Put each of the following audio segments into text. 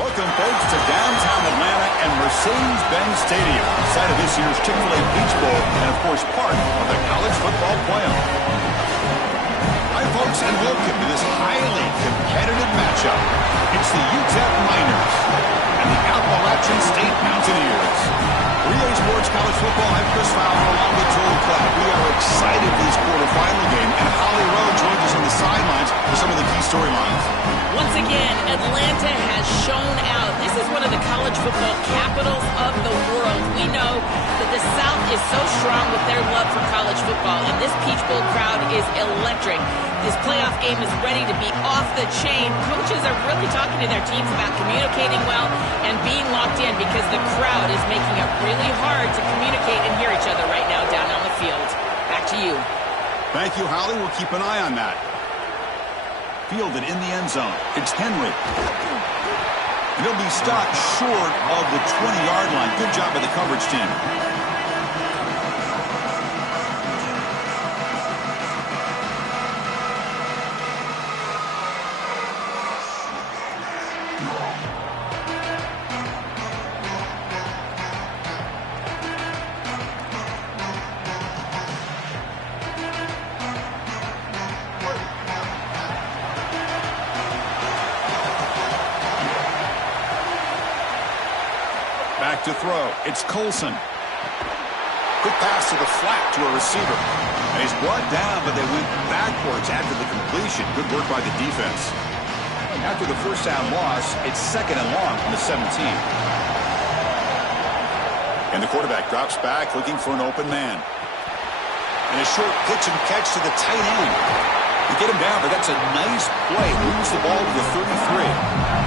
Welcome, folks, to downtown Atlanta and Mercedes-Benz Stadium, site of this year's Chick-fil-A Peach Bowl, and, of course, part of the college football playoff. Hi, folks, and welcome to this highly competitive matchup. It's the Utep Miners and the Appalachian State Mountaineers. 3A Sports College Football, I'm Chris Fowler, along with Joel Clapp. We are excited for this quarterfinal game, and Holly Rowe joins us on the sidelines for some of the key storylines. Once again, Atlanta has shown out. This is one of the college football capitals of the world. We know that the South is so strong with their love for college football, and this Peach Bowl crowd is electric. This playoff game is ready to be off the chain. Coaches are really talking to their teams about communicating well and being locked in because the crowd is making it really hard to communicate and hear each other right now down on the field. Back to you. Thank you, Holly. We'll keep an eye on that. Fielded in the end zone. It's Henry. And he'll be stopped short of the 20-yard line. Good job by the coverage team. Back to throw. It's Colson. Quick pass to the flat to a receiver. And he's brought down, but they went backwards after the completion. Good work by the defense. After the first down loss, it's 2nd and long from the 17. And the quarterback drops back looking for an open man. And a short pitch and catch to the tight end. They get him down, but that's a nice play. Moves the ball to the 33.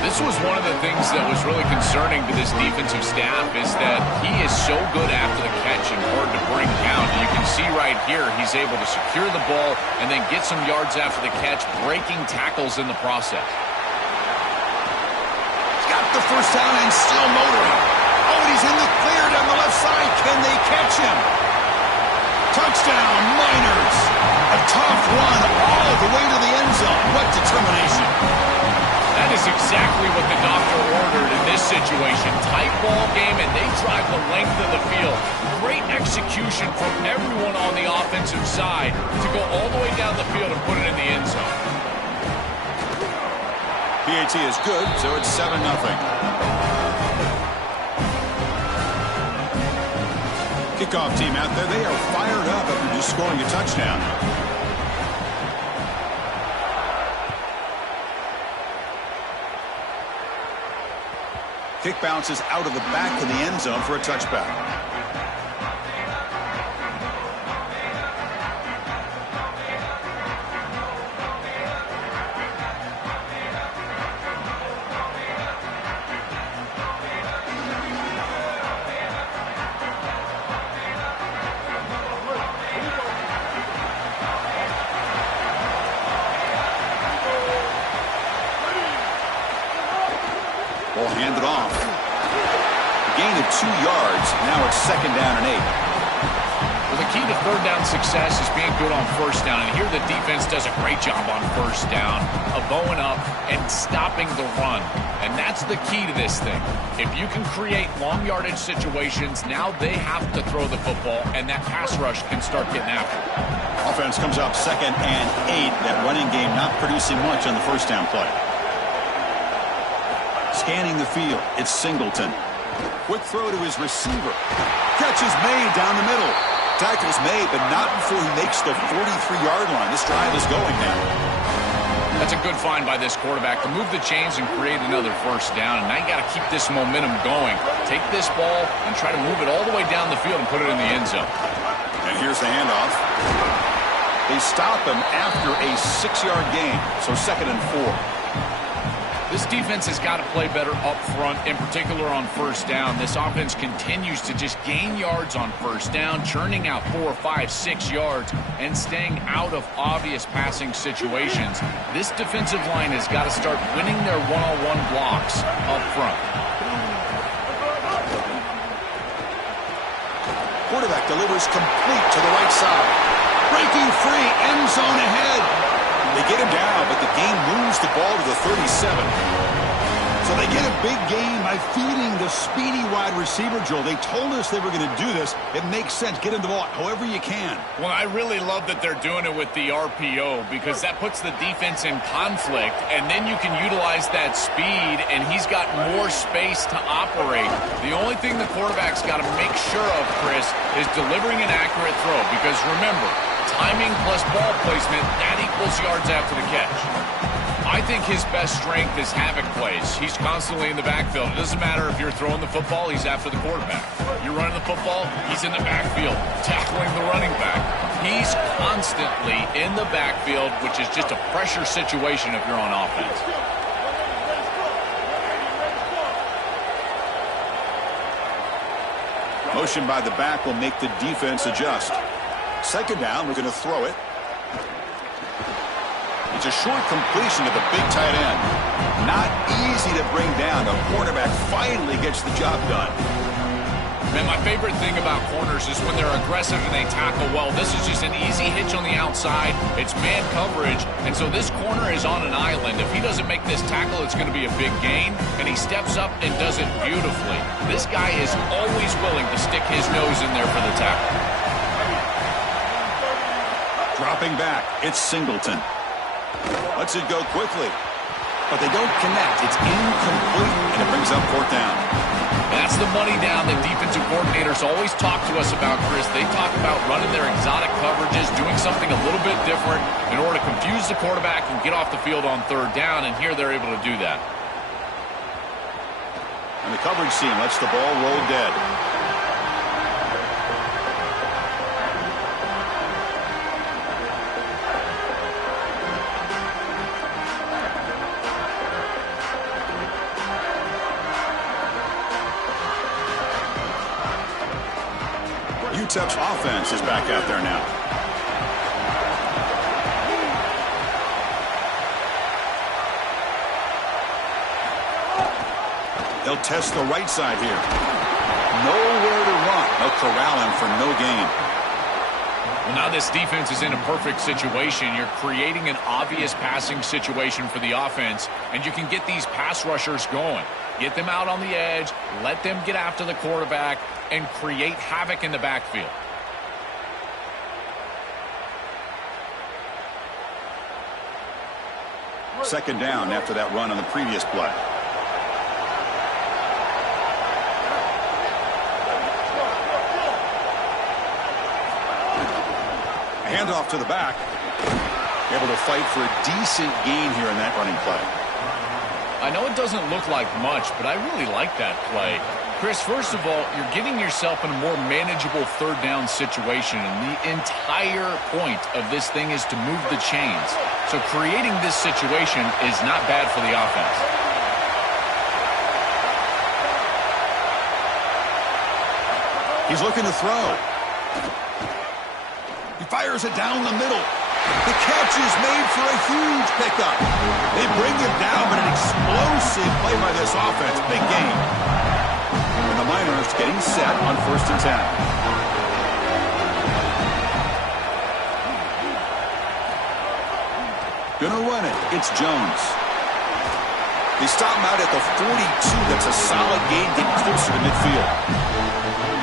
This was one of the things that was really concerning to this defensive staff is that he is so good after the catch and hard to bring down. And you can see right here he's able to secure the ball and then get some yards after the catch, breaking tackles in the process. He's got the first down and still motoring. Oh, and he's in the clear down the left side. Can they catch him? Touchdown, Miners. A tough run all the way to the end zone. What determination. That is exactly what the doctor ordered in this situation. Tight ball game, and they drive the length of the field. Great execution from everyone on the offensive side to go all the way down the field and put it in the end zone. PAT is good, so it's 7-0. Kickoff team out there, they are fired up after just scoring a touchdown. Kick bounces out of the back of the end zone for a touchback. Ball handed off. Gain of 2 yards. Now it's 2nd down and 8. Well, the key to third down success is being good on first down. And here the defense does a great job on first down of bowing up and stopping the run. And that's the key to this thing. If you can create long yardage situations, now they have to throw the football, and that pass rush can start getting after it. Offense comes up 2nd and 8. That running game not producing much on the first down play. Scanning the field, it's Singleton. Quick throw to his receiver. Catch is made down the middle. Tackle's made, but not before he makes the 43-yard line. This drive is going now. That's a good find by this quarterback to move the chains and create another first down. And now you got to keep this momentum going. Take this ball and try to move it all the way down the field and put it in the end zone. And here's the handoff. They stop him after a 6-yard gain, so 2nd and 4. This defense has got to play better up front, in particular on first down. This offense continues to just gain yards on first down, churning out 4, 5, 6 yards, and staying out of obvious passing situations. This defensive line has got to start winning their one-on-one blocks up front. Quarterback delivers complete to the right side. Breaking free, end zone ahead. They get him down, but the game moves the ball to the 37. So they get a big gain by feeding the speedy wide receiver drill. They told us they were going to do this. It makes sense. Get him the ball however you can. Well, I really love that they're doing it with the RPO because that puts the defense in conflict, and then you can utilize that speed, and he's got more space to operate. The only thing the quarterback's got to make sure of, Chris, is delivering an accurate throw because, remember, timing plus ball placement, that equals yards after the catch. I think his best strength is havoc plays. He's constantly in the backfield. It doesn't matter if you're throwing the football, he's after the quarterback. You're running the football, he's in the backfield, tackling the running back. He's constantly in the backfield, which is just a pressure situation if you're on offense. Motion by the back will make the defense adjust. Second down, we're going to throw it. It's a short completion to the big tight end. Not easy to bring down. The cornerback finally gets the job done. Man, my favorite thing about corners is when they're aggressive and they tackle well. This is just an easy hitch on the outside. It's man coverage, and so this corner is on an island. If he doesn't make this tackle, it's going to be a big gain, and he steps up and does it beautifully. This guy is always willing to stick his nose in there for the tackle. Dropping back, it's Singleton. Lets it go quickly, but they don't connect. It's incomplete, and it brings up fourth down. That's the money down that defensive coordinators always talk to us about, Chris. They talk about running their exotic coverages, doing something a little bit different in order to confuse the quarterback and get off the field on third down, and here they're able to do that. And the coverage team lets the ball roll dead. Utep's offense is back out there now. They'll test the right side here. Nowhere to run. They'll corral him for no gain. Well, now this defense is in a perfect situation. You're creating an obvious passing situation for the offense, and you can get these pass rushers going. Get them out on the edge, let them get after the quarterback, and create havoc in the backfield. Second down after that run on the previous play. A handoff to the back. Able to fight for a decent gain here in that running play. I know it doesn't look like much, but I really like that play. Chris, first of all, you're getting yourself in a more manageable third down situation, and the entire point of this thing is to move the chains. So creating this situation is not bad for the offense. He's looking to throw. He fires it down the middle. The catch is made for a huge pickup. They bring him down, but an explosive play by this offense. Big game. And the Miners getting set on 1st and 10. Gonna run it. It's Jones. They stop him out at the 42. That's a solid gain, getting closer to midfield.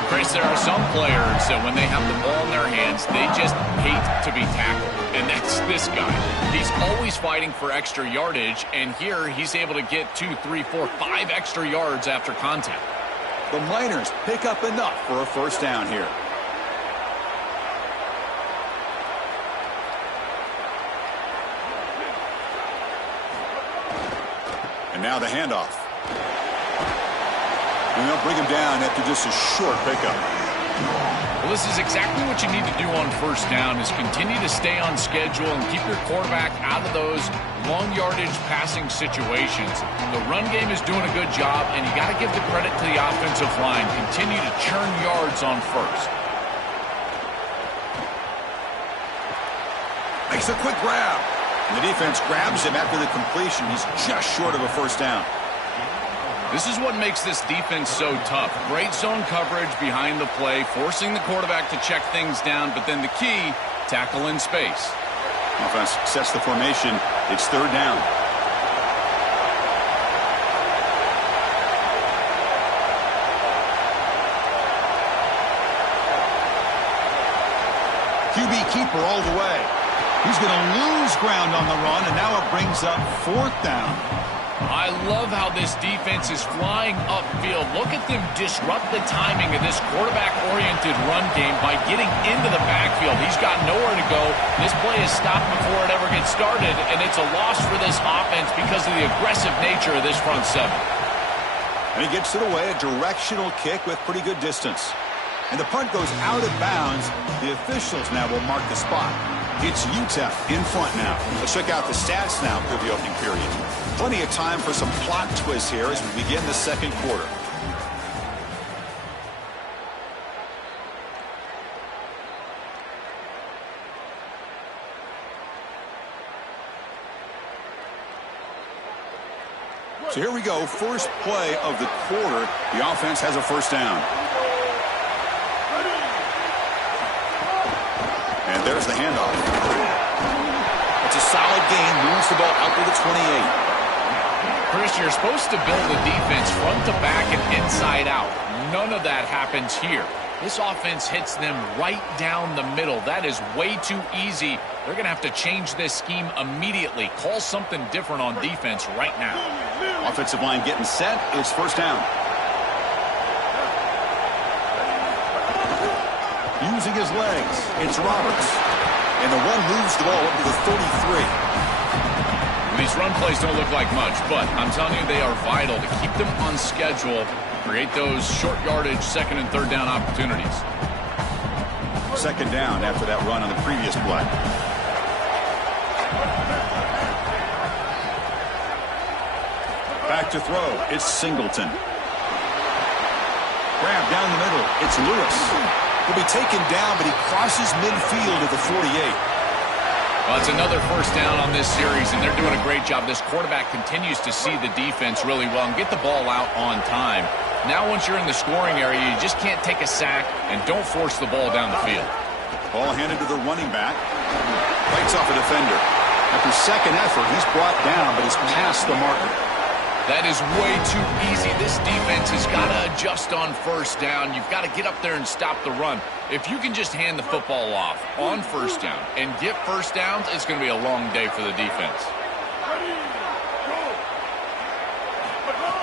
Chris, there are some players that when they have the ball in their hands, they just hate to be tackled. And that's this guy. He's always fighting for extra yardage, and here he's able to get 2, 3, 4, 5 extra yards after contact. The Miners pick up enough for a first down here. And now the handoff. And they'll bring him down after just a short pickup. Well, this is exactly what you need to do on first down is continue to stay on schedule and keep your quarterback out of those long yardage passing situations. The run game is doing a good job, and you got to give the credit to the offensive line. Continue to churn yards on first. Makes a quick grab. And the defense grabs him after the completion. He's just short of a first down. This is what makes this defense so tough. Great zone coverage behind the play, forcing the quarterback to check things down, but then the key, tackle in space. Offense sets the formation. It's third down. keeper all the way. He's going to lose ground on the run, and now it brings up 4th down. I love how this defense is flying upfield. Look at them disrupt the timing of this quarterback-oriented run game by getting into the backfield. He's got nowhere to go. This play is stopped before it ever gets started, and it's a loss for this offense because of the aggressive nature of this front seven. And he gets it away, a directional kick with pretty good distance. And the punt goes out of bounds. The officials now will mark the spot. It's Utep in front now. Let's check out the stats now through the opening period. Plenty of time for some plot twists here as we begin the second quarter. So here we go, first play of the quarter. The offense has a first down. And there's the handoff. It's a solid gain, moves the ball out to the 28. Chris, you're supposed to build a defense front to back and inside out. None of that happens here. This offense hits them right down the middle. That is way too easy. They're going to have to change this scheme immediately. Call something different on defense right now. Offensive line getting set. It's first down. Using his legs, it's Roberts. And the run moves the ball up to the 33. These run plays don't look like much, but I'm telling you they are vital to keep them on schedule, create those short yardage second and third down opportunities. Second down after that run on the previous play. Back to throw. It's Singleton. Grab down the middle. It's Lewis. He'll be taken down, but he crosses midfield at the 48. Well, it's another first down on this series, and they're doing a great job. This quarterback continues to see the defense really well and get the ball out on time. Now, once you're in the scoring area, you just can't take a sack and don't force the ball down the field. Ball handed to the running back. Fights off a defender. After second effort, he's brought down, but is past the marker. That is way too easy. This defense has got to adjust on first down. You've got to get up there and stop the run. If you can just hand the football off on first down and get first downs, it's going to be a long day for the defense.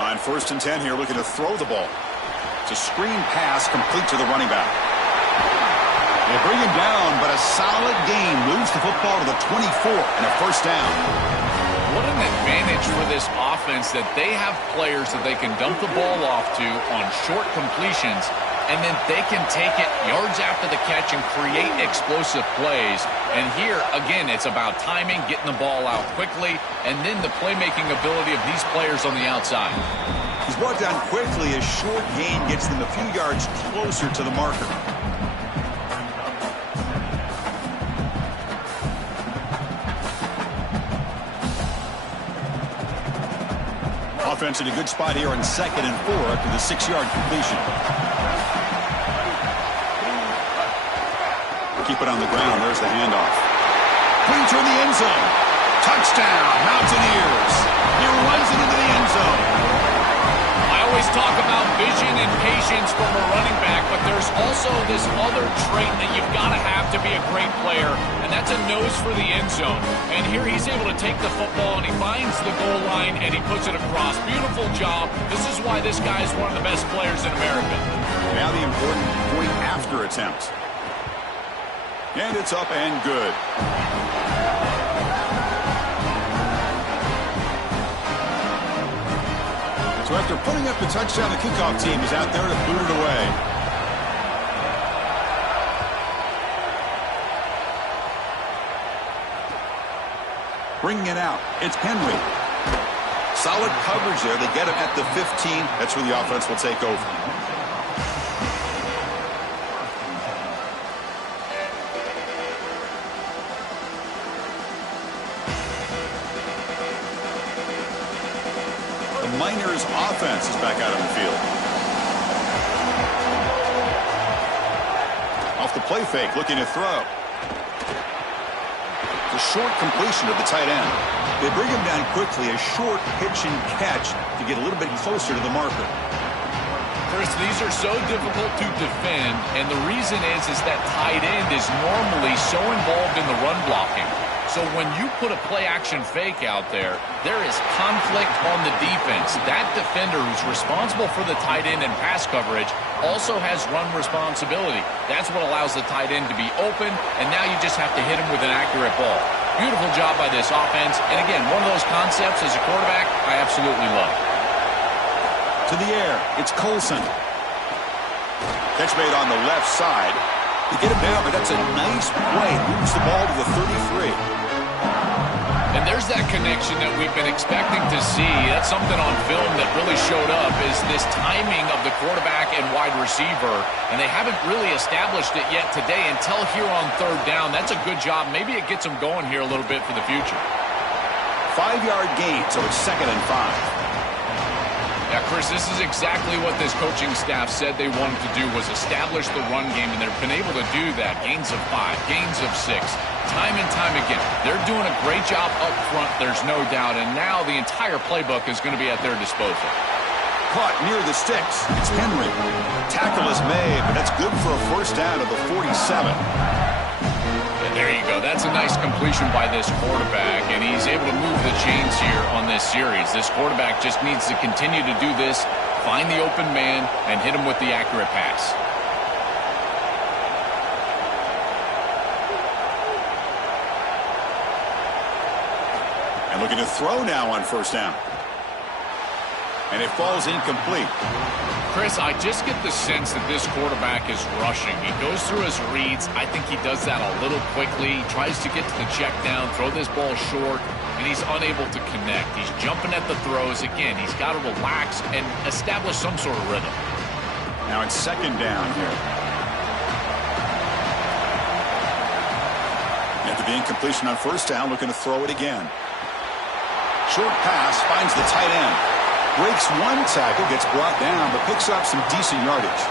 On 1st and 10 here, looking to throw the ball. It's a screen pass complete to the running back. They bring him down, but a solid gain moves the football to the 24 and a first down. What an advantage for this offense that they have players that they can dump the ball off to on short completions, and then they can take it yards after the catch and create explosive plays. And here, again, it's about timing, getting the ball out quickly, and then the playmaking ability of these players on the outside. He's brought down quickly. A short gain gets them a few yards closer to the marker. Offense in a good spot here on 2nd and 4 after the 6-yard completion. Keep it on the ground. There's the handoff. Clean in the end zone. Touchdown, Mountaineers. He runs it into the end zone. I always talk about vision and patience from a running back, but there's also this other trait that you've got to have to be a great player, and that's a nose for the end zone. And here he's able to take the football, and he finds the goal line, and he puts it across. Beautiful job. This is why this guy is one of the best players in America. Now the important point after attempt. And it's up and good. So after putting up the touchdown, the kickoff team is out there to boot it away. Bringing it out, it's Henry. Solid coverage there. They get him at the 15. That's where the offense will take over. The Miners offense is back out on the field. Off the play fake, looking to throw. The short completion of the tight end. They bring him down quickly, a short pitch and catch to get a little bit closer to the marker. Chris, these are so difficult to defend, and the reason is that tight end is normally so involved in the run blocking. So when you put a play-action fake out there, there is conflict on the defense. That defender who's responsible for the tight end and pass coverage also has run responsibility. That's what allows the tight end to be open, and now you just have to hit him with an accurate ball. Beautiful job by this offense, and again, one of those concepts as a quarterback I absolutely love. To the air, it's Colson. Catch made on the left side. You get him down, but that's a nice play. Moves the ball to the 33. And there's that connection that we've been expecting to see. That's something on film that really showed up, is this timing of the quarterback and wide receiver. And they haven't really established it yet today until here on third down. That's a good job. Maybe it gets them going here a little bit for the future. 5-yard gain, so it's 2nd and 5. Yeah, Chris, this is exactly what this coaching staff said they wanted to do, was establish the run game, and they've been able to do that. Gains of 5, gains of 6, time and time again. They're doing a great job up front, there's no doubt, and now the entire playbook is going to be at their disposal. Caught near the sticks. It's Henry. Tackle is made, but that's good for a first down to the 47. There you go. That's a nice completion by this quarterback, and he's able to move the chains here on this series. This quarterback just needs to continue to do this, find the open man, and hit him with the accurate pass. And looking to throw now on first down. And it falls incomplete. Chris, I just get the sense that this quarterback is rushing. He goes through his reads. I think he does that a little quickly. He tries to get to the check down, throw this ball short, and he's unable to connect. He's jumping at the throws. Again, he's got to relax and establish some sort of rhythm. Now it's 2nd down here. After the incompletion on first down, looking to throw it again. Short pass, finds the tight end. Breaks one tackle, gets brought down, but picks up some decent yardage.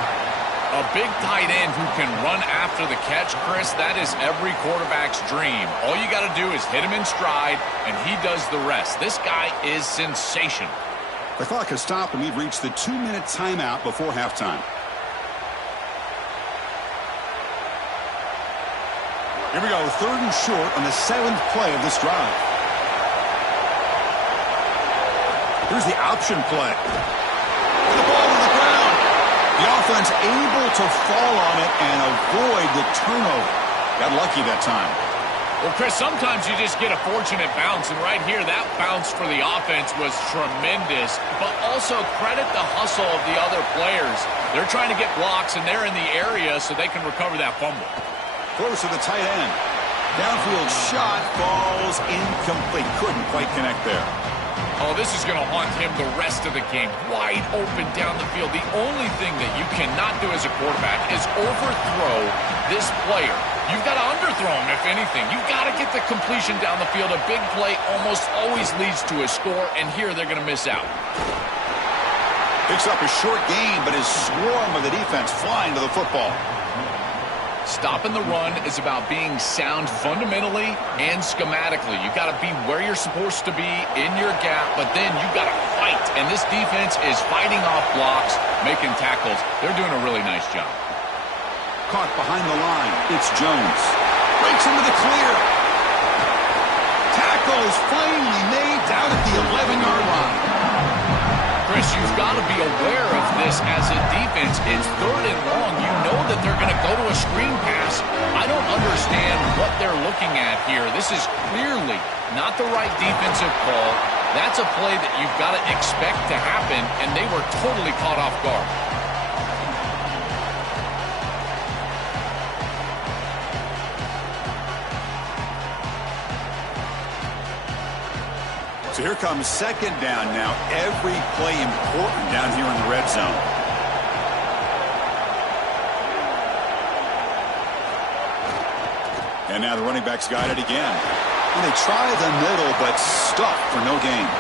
A big tight end who can run after the catch, Chris, that is every quarterback's dream. All you got to do is hit him in stride, and he does the rest. This guy is sensational. The clock has stopped, and we've reached the 2-minute timeout before halftime. Here we go, 3rd and short on the 7th play of this drive. Here's the option play. The ball to the ground. The offense able to fall on it and avoid the turnover. Got lucky that time. Well, Chris, sometimes you just get a fortunate bounce, and right here, that bounce for the offense was tremendous, but also credit the hustle of the other players. They're trying to get blocks, and they're in the area so they can recover that fumble. Close to the tight end. Downfield shot falls incomplete. Couldn't quite connect there. Oh, this is going to haunt him the rest of the game. Wide open down the field. The only thing that you cannot do as a quarterback is overthrow this player. You've got to underthrow him, if anything. You've got to get the completion down the field. A big play almost always leads to a score, and here they're going to miss out. Picks up a short gain, but his swarm of the defense flying to the football. Stopping the run is about being sound fundamentally and schematically. You've got to be where you're supposed to be in your gap, but then you've got to fight. And this defense is fighting off blocks, making tackles. They're doing a really nice job. Caught behind the line. It's Jones. Breaks into the clear. Tackle is finally made down at the 11-yard line. Chris, you've got to be aware of this as a defense. It's 3rd and long. You know that they're going to go to a screen pass. I don't understand what they're looking at here. This is clearly not the right defensive call. That's a play that you've got to expect to happen, and they were totally caught off guard. So here comes 2nd down now. Every play important down here in the red zone. And now the running back's got it again. And they try the middle, but stuck for no gain.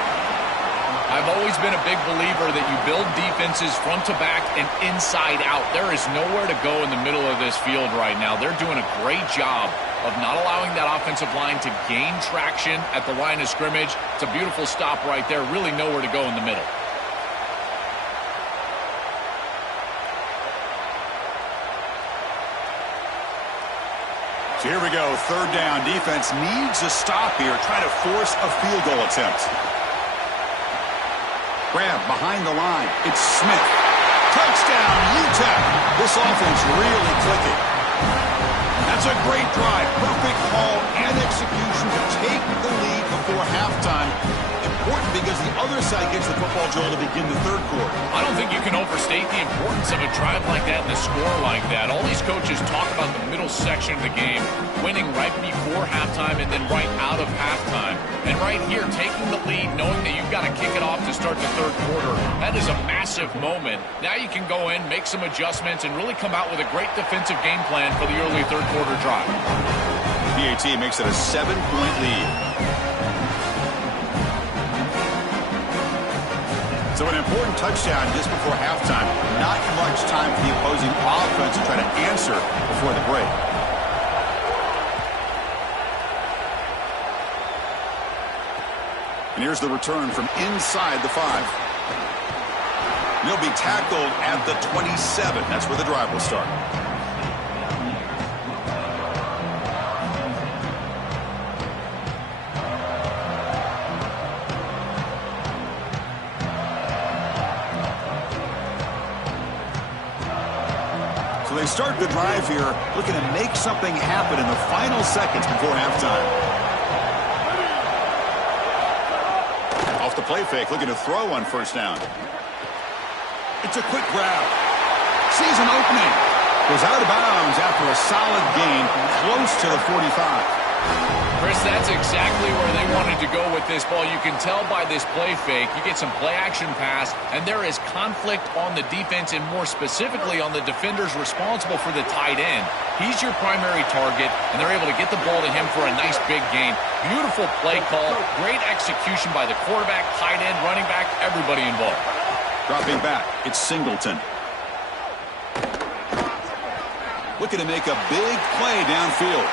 I've always been a big believer that you build defenses front to back and inside out. There is nowhere to go in the middle of this field right now. They're doing a great job of not allowing that offensive line to gain traction at the line of scrimmage. It's a beautiful stop right there. Really nowhere to go in the middle. So here we go, third down. Defense needs a stop here, trying to force a field goal attempt. Grab behind the line. It's Smith. Touchdown, Utep. This offense really clicking. That's a great drive. Perfect call and execution to take the lead before halftime. Important because the other side gets the football, Joel, to begin the third quarter. I don't think you can overstate the importance of a drive like that and a score like that. All these coaches talk about the middle section of the game, winning right before halftime and then right out of halftime. And right here, taking the lead, knowing that you've got to kick it off to start the third quarter, that is a massive moment. Now you can go in, make some adjustments, and really come out with a great defensive game plan for the early third quarter drive. BAT makes it a 7-point lead. So an important touchdown just before halftime. Not much time for the opposing offense to try to answer before the break. And here's the return from inside the 5. He'll be tackled at the 27. That's where the drive will start. So they start the drive here, looking to make something happen in the final seconds before halftime. Off the play fake, looking to throw on first down. It's a quick grab. Sees an opening. Goes out of bounds after a solid gain, close to the 45. Chris, that's exactly where they wanted to go with this ball. You can tell by this play fake. You get some play-action pass, and there is conflict on the defense and more specifically on the defenders responsible for the tight end. He's your primary target, and they're able to get the ball to him for a nice big gain. Beautiful play call, great execution by the quarterback, tight end, running back, everybody involved. Dropping back, it's Singleton. Looking to make a big play downfield.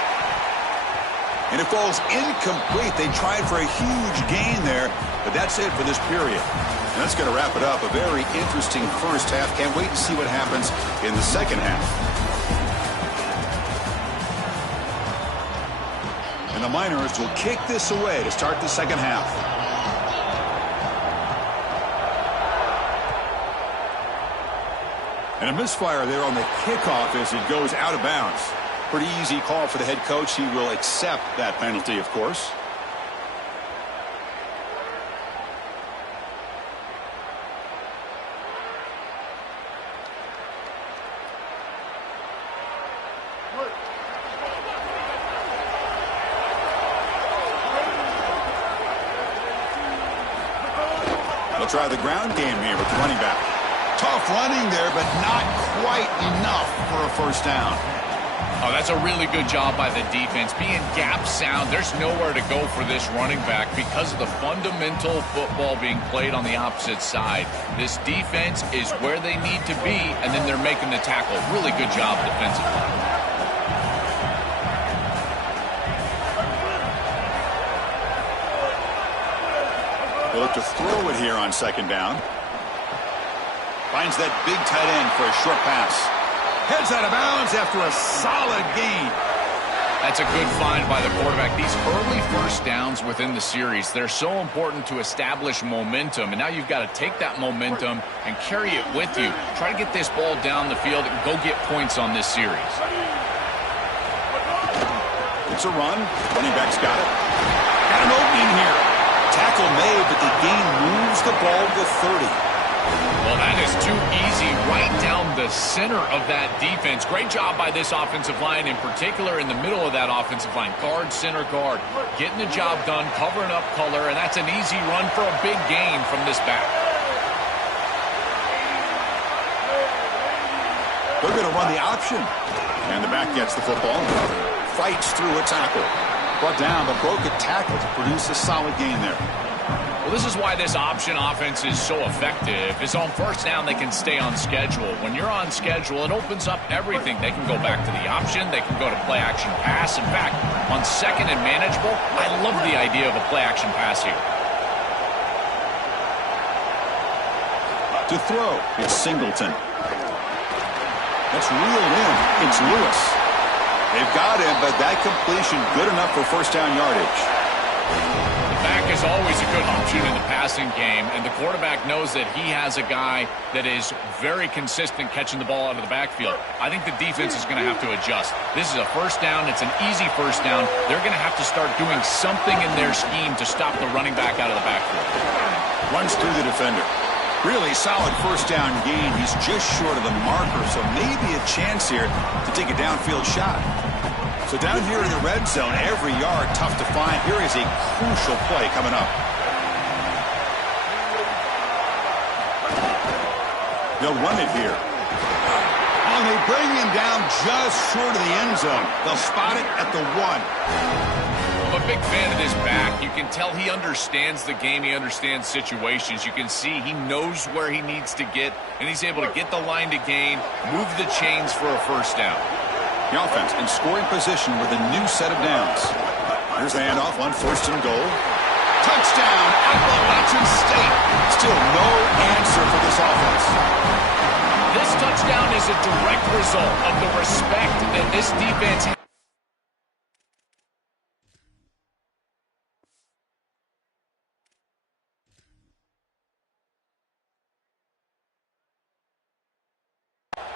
And it falls incomplete. They tried for a huge gain there, but that's it for this period. And that's going to wrap it up. A very interesting first half. Can't wait to see what happens in the second half. And the Miners will kick this away to start the second half. And a misfire there on the kickoff as it goes out of bounds. Pretty easy call for the head coach. He will accept that penalty, of course. They'll try the ground game here with the running back. Tough running there, but not quite enough for a first down. Oh, that's a really good job by the defense. Being gap sound, there's nowhere to go for this running back because of the fundamental football being played on the opposite side. This defense is where they need to be, and then they're making the tackle. Really good job defensively. They'll look to throw it here on second down. Finds that big tight end for a short pass. Heads out of bounds after a solid gain. That's a good find by the quarterback. These early first downs within the series, they're so important to establish momentum. And now you've got to take that momentum and carry it with you. Try to get this ball down the field and go get points on this series. It's a run. Running back's got it. Got an opening here. Tackle made, but the gain moves the ball to 30. Well, that is too easy right down the center of that defense. Great job by this offensive line, in particular in the middle of that offensive line. Guard, center guard, getting the job done, covering up color, and that's an easy run for a big gain from this back. They're going to run the option. And the back gets the football. Fights through a tackle. Brought down, but broke a tackle to produce a solid gain there. Well, this is why this option offense is so effective. Is on first down, they can stay on schedule. When you're on schedule, it opens up everything. They can go back to the option. They can go to play-action pass. In fact, on second and manageable, I love the idea of a play-action pass here. To throw, it's Singleton. That's reeled in. It's Lewis. They've got him, but that completion good enough for first down yardage. The back is always a good option in the passing game, and the quarterback knows that he has a guy that is very consistent catching the ball out of the backfield. I think the defense is going to have to adjust. This is a first down. It's an easy first down. They're going to have to start doing something in their scheme to stop the running back out of the backfield. Runs through the defender. Really solid first down gain. He's just short of the marker, so maybe a chance here to take a downfield shot. So down here in the red zone, every yard tough to find. Here is a crucial play coming up. They'll run it here. Oh, they bring him down just short of the end zone. They'll spot it at the 1. I'm a big fan of this back. You can tell he understands the game. He understands situations. You can see he knows where he needs to get, and he's able to get the line to gain, move the chains for a first down. The offense in scoring position with a new set of downs. Here's the handoff on first and goal. Touchdown, Appalachian State. Still no answer for this offense. This touchdown is a direct result of the respect that this defense has.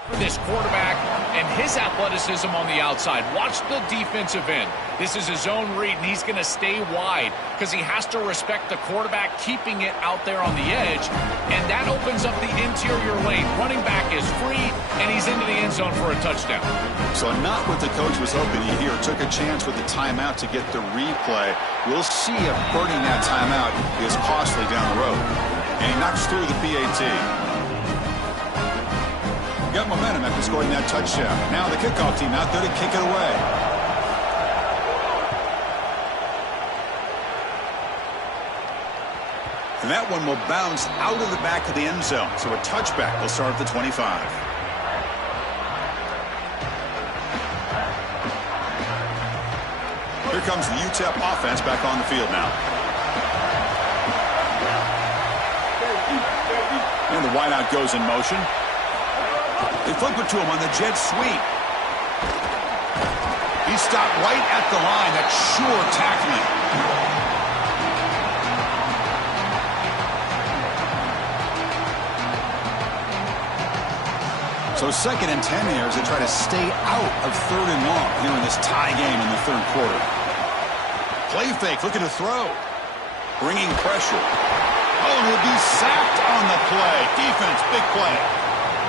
For this quarterback and his athleticism on the outside. Watch the defensive end. This is his zone read, and he's going to stay wide because he has to respect the quarterback keeping it out there on the edge, and that opens up the interior lane. Running back is free, and he's into the end zone for a touchdown. So not what the coach was hoping to hear. Took a chance with the timeout to get the replay. We'll see if burning that timeout is costly down the road. And he knocks through the PAT. Got momentum after scoring that touchdown. Now the kickoff team out there to kick it away. And that one will bounce out of the back of the end zone. So a touchback will start at the 25. Here comes the Utep offense back on the field now. And the wideout goes in motion. They flip it to him on the jet sweep. He stopped right at the line. That's sure tackling. So 2nd and 10 here as they try to stay out of 3rd and long here in this tie game in the 3rd quarter. Play fake, looking to throw. Bringing pressure. Oh, and he'll be sacked on the play. Defense, big play.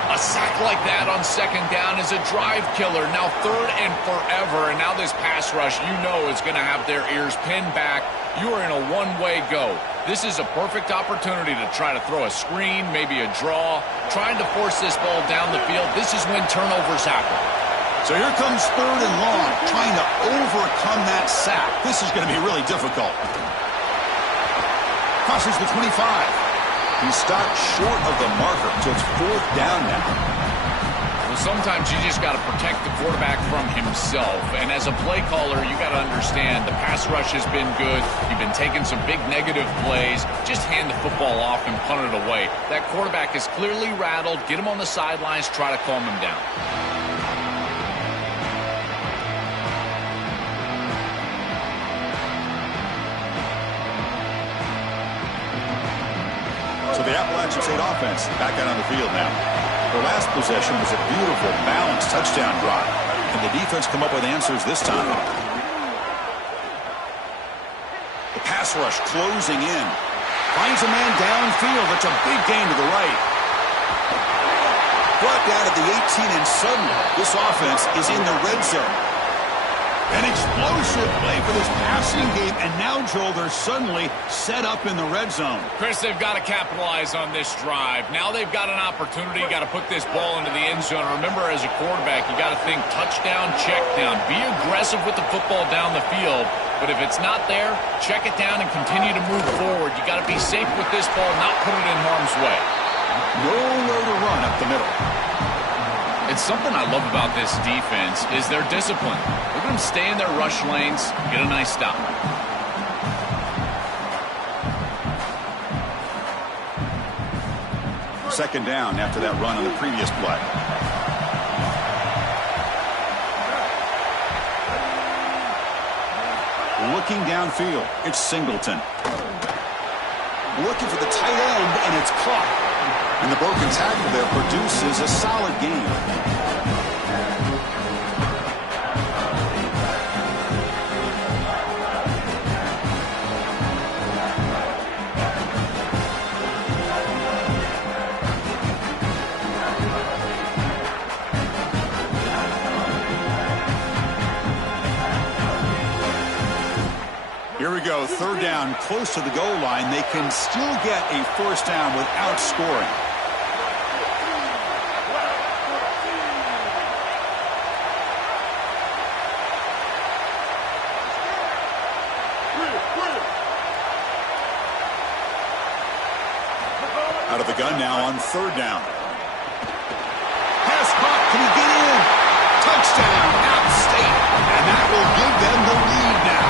A sack like that on 2nd down is a drive killer. Now 3rd and forever, and now this pass rush, you know, is going to have their ears pinned back. You are in a one-way go. This is a perfect opportunity to try to throw a screen, maybe a draw, trying to force this ball down the field. This is when turnovers happen. So here comes 3rd and long, trying to overcome that sack. This is going to be really difficult. Crosses the 25. He stopped short of the marker, so it's 4th down now. Well, sometimes you just got to protect the quarterback from himself. And as a play caller, you got to understand the pass rush has been good. You've been taking some big negative plays. Just hand the football off and punt it away. That quarterback is clearly rattled. Get him on the sidelines. Try to calm him down. So the Appalachian State offense back out on the field now. Their last possession was a beautiful, balanced touchdown drive. And the defense come up with answers this time. The pass rush closing in. Finds a man downfield. That's a big gain to the right. Brought down at the 18, and suddenly this offense is in the red zone. An explosive play for this passing game, and now, Joel, they're suddenly set up in the red zone. Chris, they've got to capitalize on this drive. Now they've got an opportunity. Got to put this ball into the end zone. Remember, as a quarterback, you got to think touchdown, check down. Be aggressive with the football down the field. But if it's not there, check it down and continue to move forward. You got to be safe with this ball, not put it in harm's way. Nowhere to run up the middle. It's something I love about this defense is their discipline. Look at them stay in their rush lanes, get a nice stop. 2nd down after that run on the previous play. Looking downfield, it's Singleton. Looking for the tight end, and it's caught. And the broken tackle there produces a solid gain. Here we go, third down, close to the goal line. They can still get a first down without scoring. Out of the gun now on third down. Pass caught, can he get in? Touchdown, App State, and that will give them the lead now.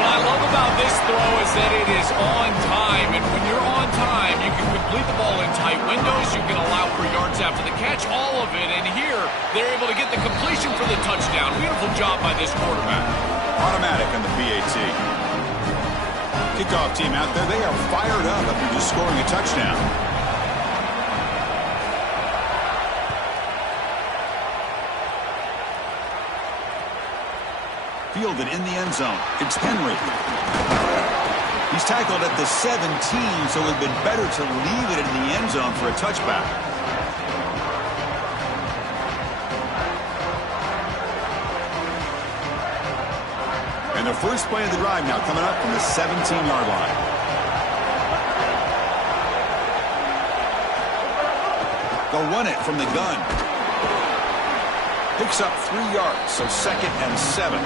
What I love about this throw is that it is on time, and when you're on time, you can complete the ball in tight windows, you can allow for yards after the catch, all of it, and here, they're able to get the completion for the touchdown. Beautiful job by this quarterback. Automatic on the PAT. Kickoff team out there, they are fired up after just scoring a touchdown. Fielded in the end zone. It's Henry. He's tackled at the 17, so it would have been better to leave it in the end zone for a touchback. And the first play of the drive now coming up from the 17-yard line. They'll run it from the gun. Picks up 3 yards, so 2nd and 7.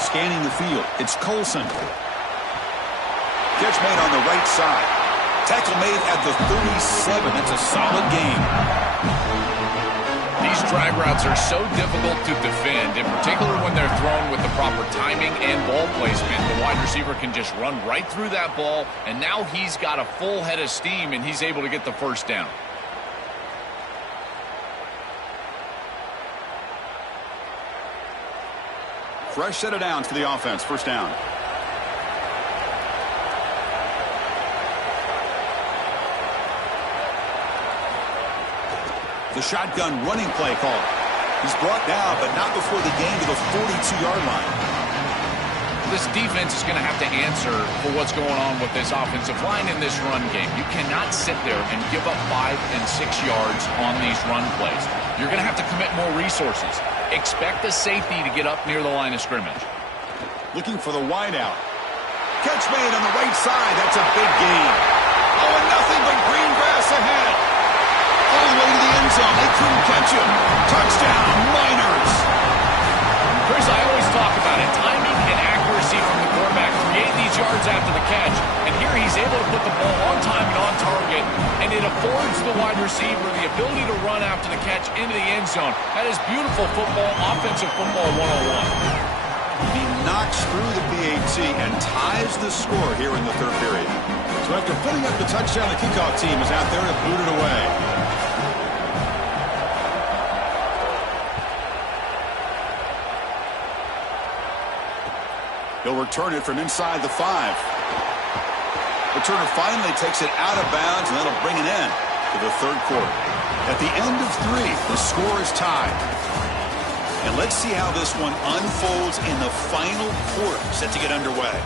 Scanning the field, it's Colson. Catch made on the right side. Tackle made at the 37. That's a solid gain. These drag routes are so difficult to defend, in particular when they're thrown with the proper timing and ball placement. The wide receiver can just run right through that ball, and now he's got a full head of steam, and he's able to get the first down. Fresh set of downs for the offense. First down. The shotgun running play call. He's brought down, but not before the gain to the 42-yard line. This defense is going to have to answer for what's going on with this offensive line in this run game. You cannot sit there and give up 5 and 6 yards on these run plays. You're going to have to commit more resources. Expect the safety to get up near the line of scrimmage. Looking for the wideout. Catch made on the right side. That's a big gain. Oh, and nothing but green grass ahead. All the way to the end zone. They couldn't catch him. Touchdown, Miners. Chris, I always talk about it. Timing and accuracy from the quarterback create these yards after the catch. And here he's able to put the ball on time and on target. And it affords the wide receiver the ability to run after the catch into the end zone. That is beautiful football, offensive football 101. He knocks through the PAT and ties the score here in the third period. So after putting up the touchdown, the kickoff team is out there to boot it away. He'll return it from inside the 5. Returner finally takes it out of bounds, and that'll bring it in to the third quarter. At the end of 3, the score is tied. And let's see how this one unfolds in the final quarter, set to get underway.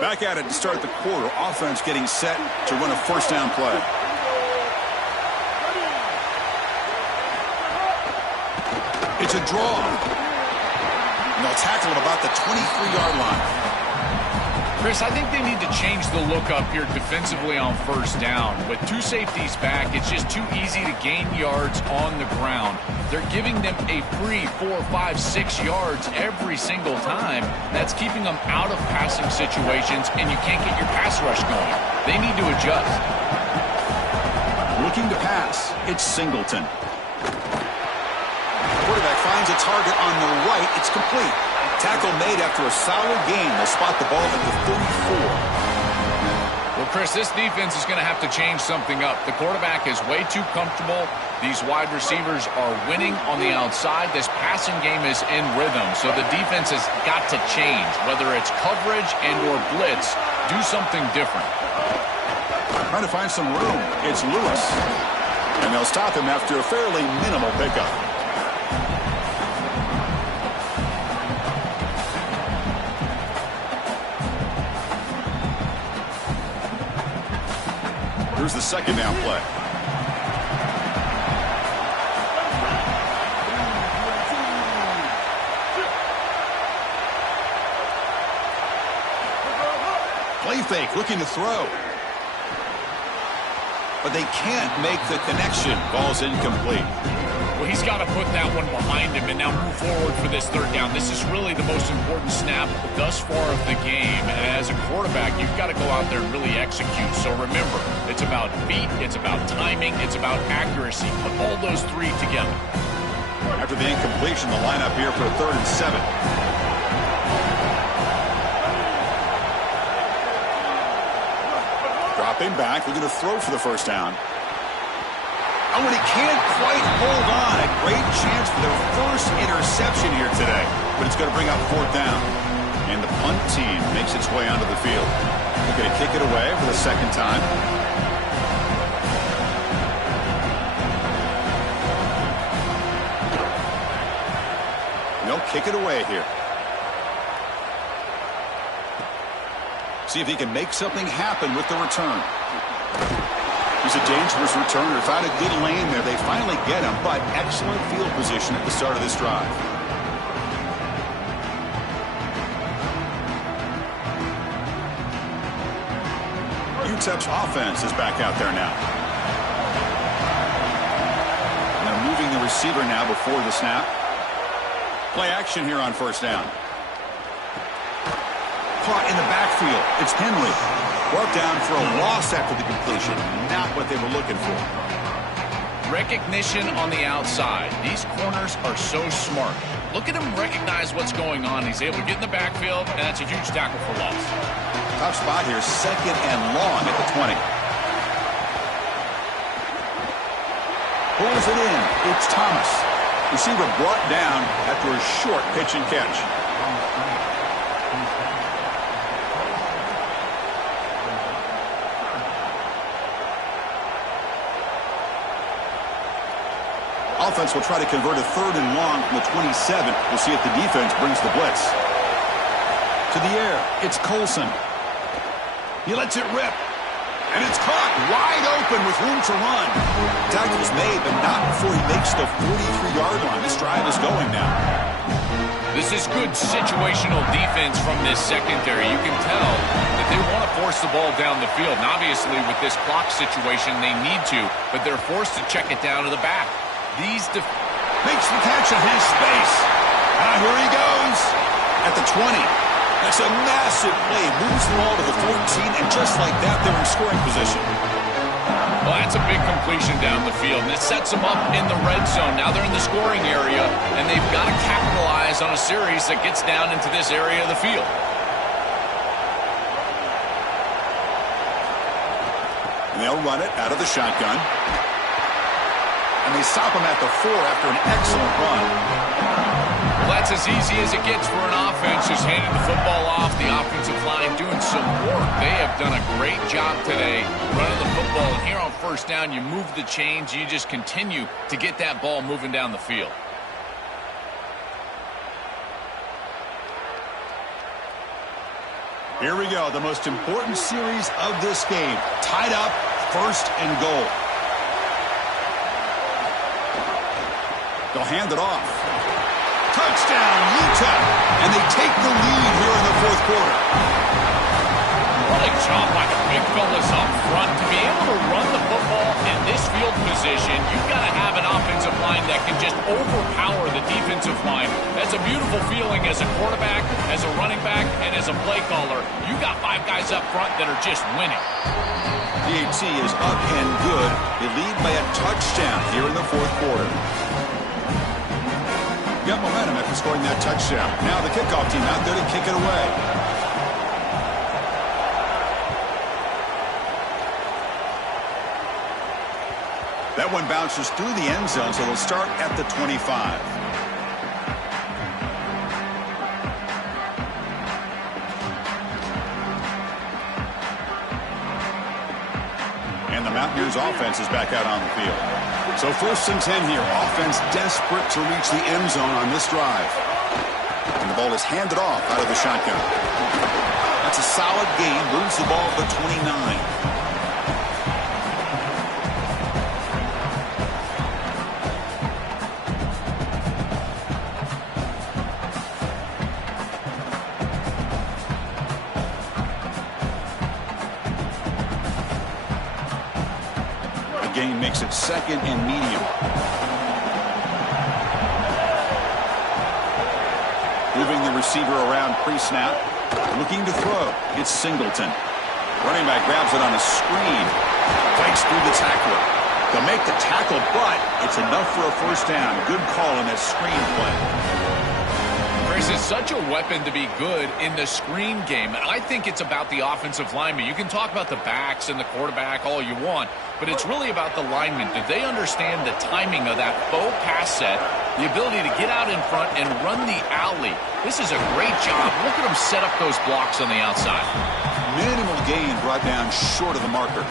Back at it to start the quarter. Offense getting set to run a first down play. It's a draw. And they'll tackle at about the 23-yard line. Chris, I think they need to change the look up here defensively on first down. With two safeties back, it's just too easy to gain yards on the ground. They're giving them a free 4, 5, 6 yards every single time. That's keeping them out of passing situations, and you can't get your pass rush going. They need to adjust. Looking to pass. It's Singleton. Quarterback finds a target on the right. It's complete. Tackle made after a solid gain. They'll spot the ball at the 34. Well, Chris, this defense is going to have to change something up. The quarterback is way too comfortable. These wide receivers are winning on the outside. This passing game is in rhythm, so the defense has got to change. Whether it's coverage and or blitz, do something different. Trying to find some room. It's Lewis. And they'll stop him after a fairly minimal pickup. Here's the second down play. Play fake, looking to throw. But they can't make the connection. Ball's incomplete. Well, he's got to put that one behind him and now move forward for this third down. This is really the most important snap thus far of the game. And as a quarterback, you've got to go out there and really execute. So remember, it's about feet, it's about timing, it's about accuracy. Put all those three together. After the incompletion, the lineup here for a 3rd and 7. Dropping back, looking to throw for the first down. Oh, and he can't quite hold on. A great chance for their first interception here today. But it's going to bring up 4th down. And the punt team makes its way onto the field. They're going to kick it away for the second time. They'll kick it away here. See if he can make something happen with the return. He's a dangerous returner. Found a good lane there. They finally get him, but excellent field position at the start of this drive. Utep's offense is back out there now. And they're moving the receiver now before the snap. Play action here on first down. Caught in the backfield. It's Henry. Brought down for a loss after the completion. Not what they were looking for. Recognition on the outside. These corners are so smart. Look at him recognize what's going on. He's able to get in the backfield, and that's a huge tackle for loss. Tough spot here. 2nd and long at the 20. Pulls it in. It's Thomas. Receiver brought down after a short pitch and catch. Offense will try to convert a 3rd and long from the 27. We'll see if the defense brings the blitz. To the air, it's Colson. He lets it rip. And it's caught wide open with room to run. Tackle's made, but not before he makes the 43-yard line. This drive is going now. This is good situational defense from this secondary. You can tell that they want to force the ball down the field. And obviously, with this clock situation, they need to. But they're forced to check it down to the back. Makes the catch in his space. Here he goes at the 20. That's a massive play. Moves the ball to the 14, and just like that, they're in scoring position. Well, that's a big completion down the field, and it sets them up in the red zone. Now they're in the scoring area, and they've got to capitalize on a series that gets down into this area of the field. And they'll run it out of the shotgun. And they stop him at the 4 after an excellent run. Well, that's as easy as it gets for an offense, just handing the football off. The offensive line doing some work. They have done a great job today running the football. And here on first down, you move the chains. You just continue to get that ball moving down the field. Here we go, the most important series of this game. Tied up, 1st and goal. They'll hand it off. Touchdown, Utep. And they take the lead here in the 4th quarter. What a job by the big fellas up front. To be able to run the football in this field position, you've got to have an offensive line that can just overpower the defensive line. That's a beautiful feeling as a quarterback, as a running back, and as a play caller. You got 5 guys up front that are just winning. PAT is up and good. They lead by a touchdown here in the fourth quarter. Got momentum after scoring that touchdown. Now the kickoff team out there to kick it away. That one bounces through the end zone, so they'll start at the 25. And the Mountaineers offense is back out on the field. So 1st and 10 here. Offense desperate to reach the end zone on this drive. And the ball is handed off out of the shotgun. That's a solid gain. Moves the ball to the 29. Gain makes it 2nd and medium. Moving the receiver around pre-snap. Looking to throw. It's Singleton. Running back grabs it on a screen. Fights through the tackler. They'll make the tackle, but it's enough for a 1st down. Good call on that screen play. Chris, is such a weapon to be good in the screen game. And I think it's about the offensive lineman. You can talk about the backs and the quarterback all you want, but it's really about the linemen. Do they understand the timing of that faux pass set, the ability to get out in front and run the alley? This is a great job. Look at them set up those blocks on the outside. Minimal gain brought down short of the marker.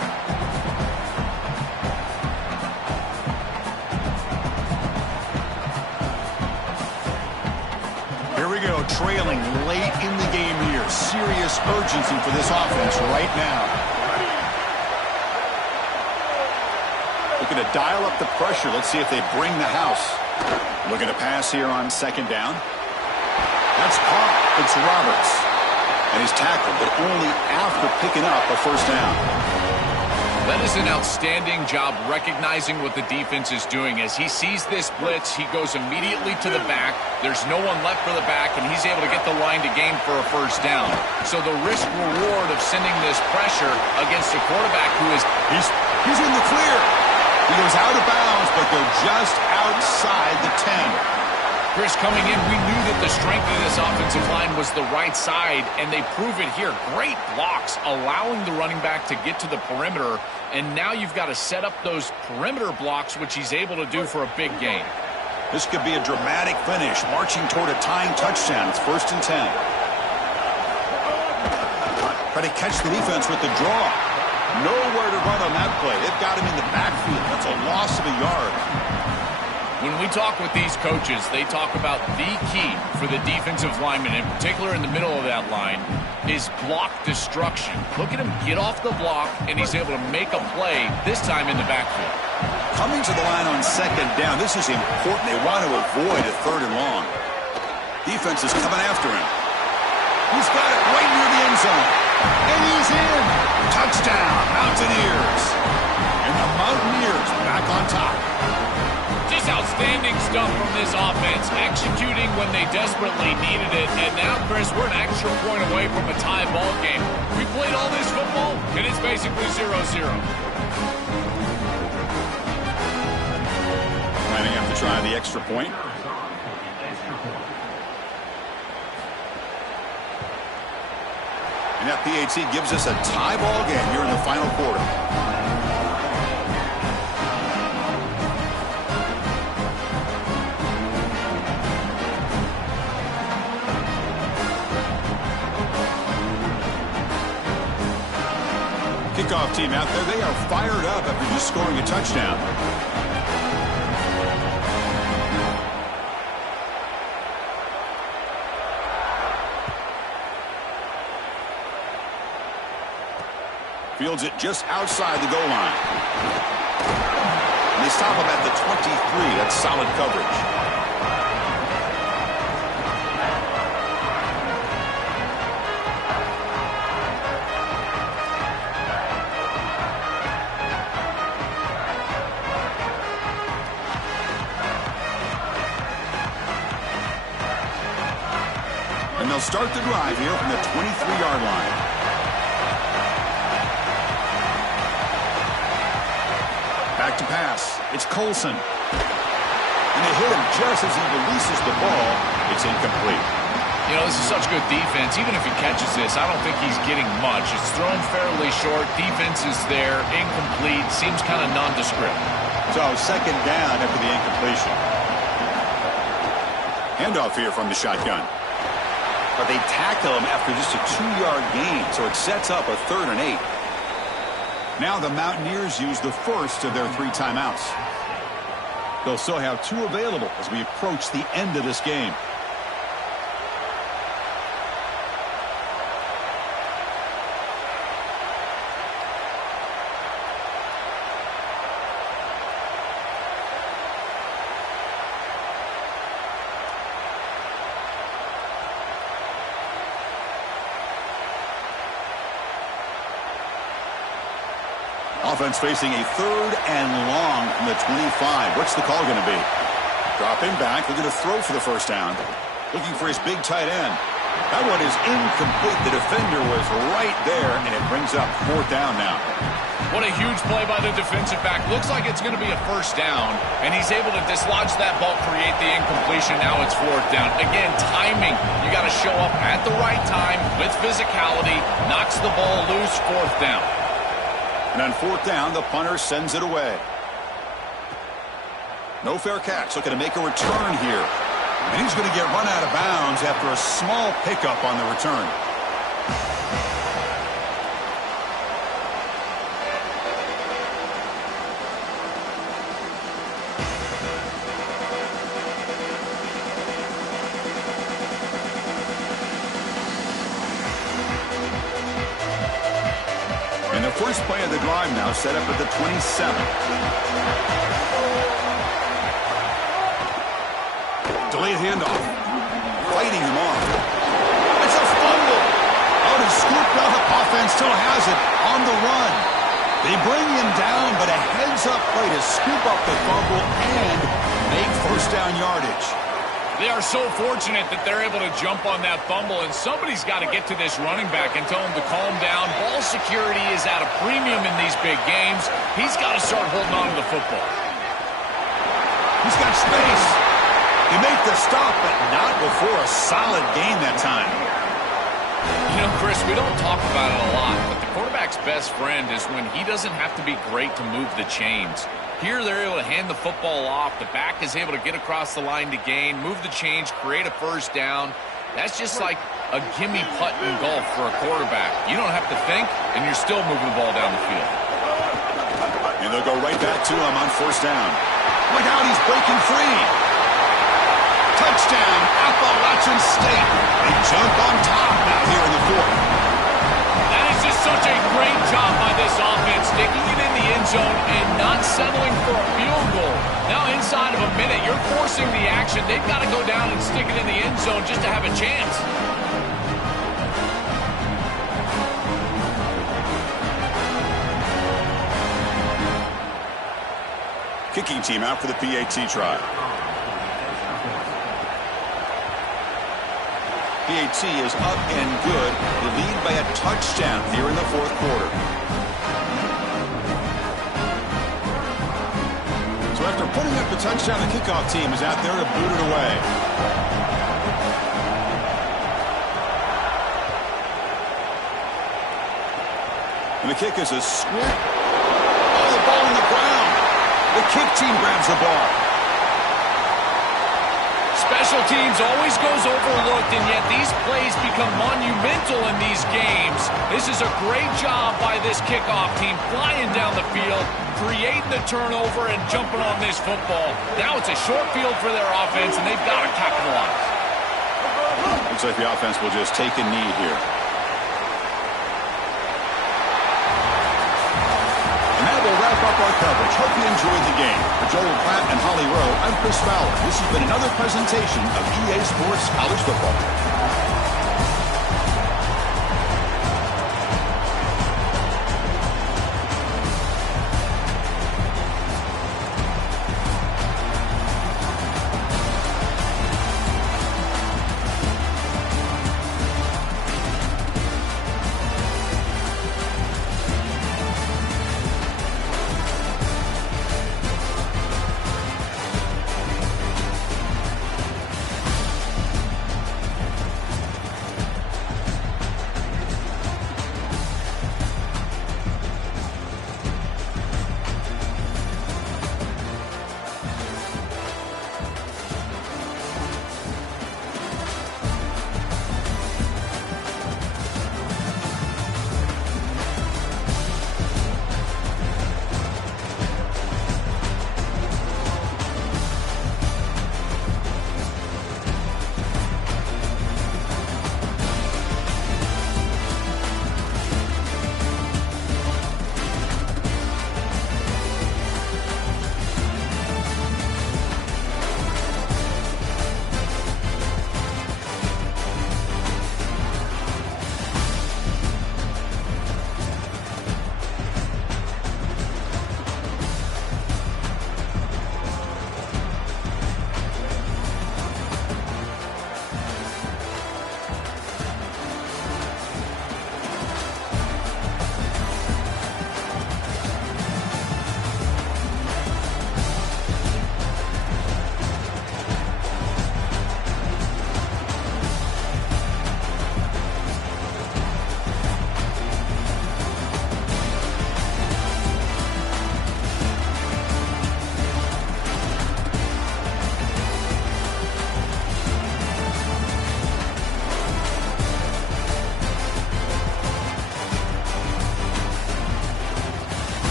Here we go, trailing late in the game here. Serious urgency for this offense right now. Looking to dial up the pressure. Let's see if they bring the house. Looking to pass here on 2nd down. That's caught. It's Roberts. And he's tackled, but only after picking up a 1st down. That is an outstanding job recognizing what the defense is doing. As he sees this blitz, he goes immediately to the back. There's no one left for the back, and he's able to get the line to gain for a 1st down. So the risk-reward of sending this pressure against a quarterback who is... He's in the clear. He goes out of bounds, but they're just outside the 10. Chris, coming in, we knew that the strength of this offensive line was the right side, and they prove it here. Great blocks, allowing the running back to get to the perimeter, and now you've got to set up those perimeter blocks, which he's able to do for a big gain. This could be a dramatic finish, marching toward a tying touchdown. It's 1st and 10. Try to catch the defense with the draw. Nowhere to run on that play. They've got him in the backfield. That's a loss of a yard. When we talk with these coaches, they talk about the key for the defensive lineman, in particular in the middle of that line, is block destruction. Look at him get off the block, and he's able to make a play, this time in the backfield. Coming to the line on 2nd down, this is important. They want to avoid a 3rd and long. Defense is coming after him. He's got it right near the end zone. And he's in. Touchdown, Mountaineers. And the Mountaineers back on top. Just outstanding stuff from this offense, executing when they desperately needed it. And now, Chris, we're an extra point away from a tie ball game. We played all this football, and it's basically 0-0. Lining up to try the extra point. And that PAT gives us a tie ball game here in the final quarter. Kickoff team out there. They are fired up after just scoring a touchdown. Fields it just outside the goal line. And they stop him at the 23. That's solid coverage. They'll start the drive here from the 23-yard line. Back to pass. It's Colson. And they hit him just as he releases the ball. It's incomplete. You know, this is such good defense. Even if he catches this, I don't think he's getting much. It's thrown fairly short. Defense is there. Incomplete. Seems kind of nondescript. So second down after the incompletion. Handoff here from the shotgun. But they tackle him after just a 2-yard gain, so it sets up a 3rd and 8. Now the Mountaineers use the first of their 3 timeouts. They'll still have 2 available as we approach the end of this game. Offense facing a 3rd and long from the 25. What's the call going to be? Dropping back. They're going to throw for the first down. Looking for his big tight end. That one is incomplete. The defender was right there, and it brings up 4th down now. What a huge play by the defensive back. Looks like it's going to be a first down, and he's able to dislodge that ball, create the incompletion. Now it's 4th down. Again, timing. You got to show up at the right time with physicality. Knocks the ball loose, 4th down. And on 4th down, the punter sends it away. No fair catch. Looking to make a return here. And he's going to get run out of bounds after a small pickup on the return. And the first play of the drive now set up at the 27. Delayed handoff. Fighting him off. It's a fumble. Out and scooped up. Offense still has it on the run. They bring him down, but a heads-up play to scoop up the fumble and make first down yardage. They are so fortunate that they're able to jump on that fumble, and somebody's got to get to this running back and tell him to calm down. Ball security is at a premium in these big games. He's got to start holding on to the football. He's got space. He made the stop, but not before a solid gain that time. You know, Chris, we don't talk about it a lot, but the quarterback's best friend is when he doesn't have to be great to move the chains. Here they're able to hand the football off. The back is able to get across the line to gain, move the chains, create a first down. That's just like a gimme putt in golf for a quarterback. You don't have to think, and you're still moving the ball down the field. And they'll go right back to him on first down. Look out, he's breaking free. Touchdown, Appalachian State. They jump on top now here in the 4th. That is just such a great job by this offense, sticking it in the end zone and not settling for a field goal. Now inside of a minute, you're forcing the action. They've got to go down and stick it in the end zone just to have a chance. Kicking team out for the PAT try. PAT is up and good. They lead by a touchdown here in the 4th quarter. So after putting up the touchdown, the kickoff team is out there to boot it away. And the kick is a squib. Oh, the ball on the ground. The kick team grabs the ball. Special teams always goes overlooked, and yet these plays become monumental in these games. This is a great job by this kickoff team, flying down the field, creating the turnover, and jumping on this football. Now it's a short field for their offense, and they've got to capitalize. Looks like the offense will just take a knee here. And that will wrap up our coverage. Hope you enjoyed the game. For Joel Pratt and Holly Rowe, I'm Chris Fowler. This has been another presentation of EA Sports College Football.